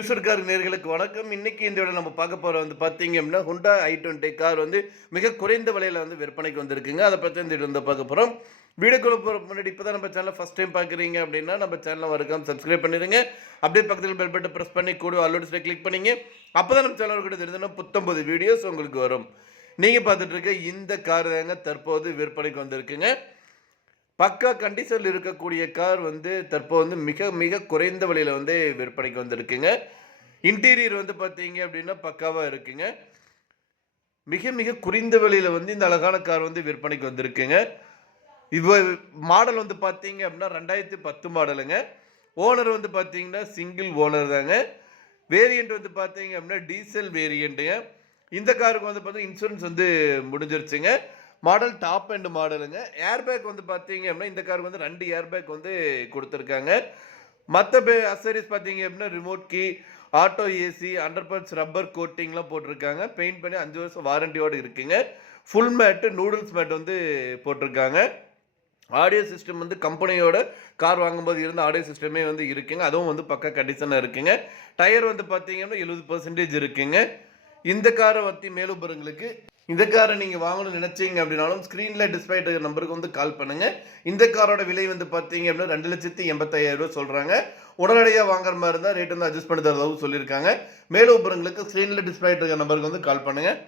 User car நேர்களுக்கு வணக்கம். இன்றைக்கி இந்த விட நம்ம பார்க்க போகிற வந்து பார்த்தீங்க அப்படின்னா ஹுண்டா ஐ டுவெண்ட்டி கார் வந்து மிக குறைந்த விலையில் வந்து விற்பனைக்கு வந்திருக்குங்க. அதை பற்றி இந்த வந்து பார்க்க போகிறோம் வீடியோக்குள்ள போகிற முன்னாடி இப்போ தான் நம்ம சேனலை ஃபஸ்ட் டைம் பார்க்குறீங்க அப்படின்னா நம்ம சேனலை வரைக்கும் சப்ஸ்கிரைப் பண்ணிடுங்க. அப்படியே பக்கத்தில் பெல் பட்டன் ப்ரெஸ் பண்ணி கூட ஆல்ரெடி கிளிக் பண்ணிங்க. அப்போ தான் நம்ம சேனல் கூட தெரிஞ்சுன்னா புத்தொம்பது வீடியோஸ் உங்களுக்கு வரும். நீங்கள் பார்த்துட்ருக்க இந்த கார் தாங்க தற்போது விற்பனைக்கு வந்திருக்குங்க. பக்கா கண்டிஷனில் இருக்கக்கூடிய கார் வந்து தற்போது வந்து மிக மிக குறைந்த விலையில் வந்து விற்பனைக்கு வந்திருக்குங்க. இன்டீரியர் வந்து பார்த்தீங்க அப்படின்னா பக்காவாக இருக்குங்க. மிக மிக குறைந்த விலையில் வந்து இந்த அழகான கார் வந்து விற்பனைக்கு வந்திருக்குங்க. இப்போ மாடல் வந்து பார்த்தீங்க அப்படின்னா ரெண்டாயிரத்தி பத்து மாடலுங்க ஓனர் வந்து பார்த்தீங்கன்னா சிங்கிள் ஓனர் தாங்க. வேரியண்ட் வந்து பார்த்தீங்க அப்படின்னா டீசல் வேரியண்ட்டுங்க இந்த காருக்கு வந்து பார்த்தீங்கன்னா இன்சூரன்ஸ் வந்து முடிஞ்சிருச்சுங்க. மாடல் டாப் அண்ட் மாடலுங்க. ஏர்பேக் வந்து பார்த்தீங்க அப்படின்னா இந்த கார் வந்து ரெண்டு ஏர்பேக் வந்து கொடுத்துருக்காங்க. மற்ற பே அசரிஸ் பார்த்தீங்க அப்படின்னா remote key auto AC under parts rubber கோட்டிங்லாம் போட்டிருக்காங்க. பெயிண்ட் பண்ணி அஞ்சு வருஷம் வாரண்டியோடு இருக்குங்க. ஃபுல் மேட்டு நூடுல்ஸ் மேட் வந்து போட்டிருக்காங்க. ஆடியோ சிஸ்டம் வந்து கம்பெனியோட கார் வாங்கும்போது இருந்த ஆடியோ சிஸ்டமே வந்து இருக்குங்க. அதுவும் வந்து பக்கா கண்டிஷனாக இருக்குங்க. டயர் வந்து பார்த்தீங்கன்னா எழுபது பர்சன்டேஜ் இருக்குங்க. இந்த காரை பற்றி மேலும் இந்த காரை நீங்கள் வாங்கணும்னு நினச்சிங்க அப்படின்னாலும் ஸ்க்ரீனில் டிஸ்பிளே நம்பருக்கு வந்து கால் பண்ணுங்கள் இந்த காரோட விலை வந்து பார்த்தீங்க அப்படின்னா ரெண்டு லட்சத்தி எண்பத்தாயிரம் ரூபா சொல்கிறாங்க உடனடியாக வாங்குற மாதிரி இருந்தால் ரேட் வந்து அட்ஜஸ்ட் பண்ணி தரதாகவும் சொல்லியிருக்காங்க. மேலும் பெறுங்களுக்கு ஸ்க்ரீனில் டிஸ்பிளே நம்பருக்கு வந்து கால் பண்ணுங்கள்